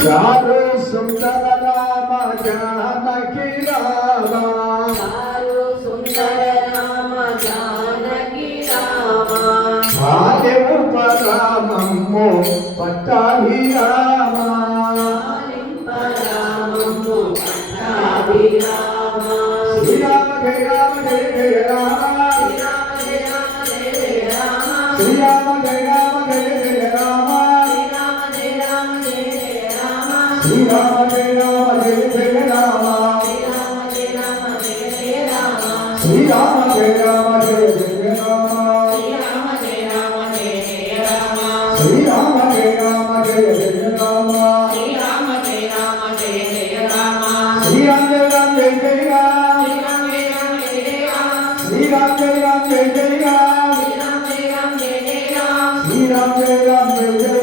చారు సుందర రామ జానకి రామ చారు సుందర రామ జానకి రామ పాలింపరామమ్ము పట్టాభి రామ పాలింపరామమ్ము పట్టాభి రామ శ్రీరామ జయ రామ జయ జయ రామ శ్రీరామ జయ రామ జయ జయ రామ శ్రీరామ జయ రామ జయ జయ రామ శ్రీరామ జయ రామ జయ జయ రామ శ్రీరామ జయ రామ జయ జయ రామ శ్రీరామ జయ రామ జయ జయ రామ శ్రీరామ జయ రామ జయ జయ రామ శ్రీరామ జయ రామ జయ జయ రామ శ్రీరామ జయ రామ జయ జయ రామ శ్రీరామ జయ రామ జయ జయ రామ శ్రీరామ జయ రామ జయ జయ రామ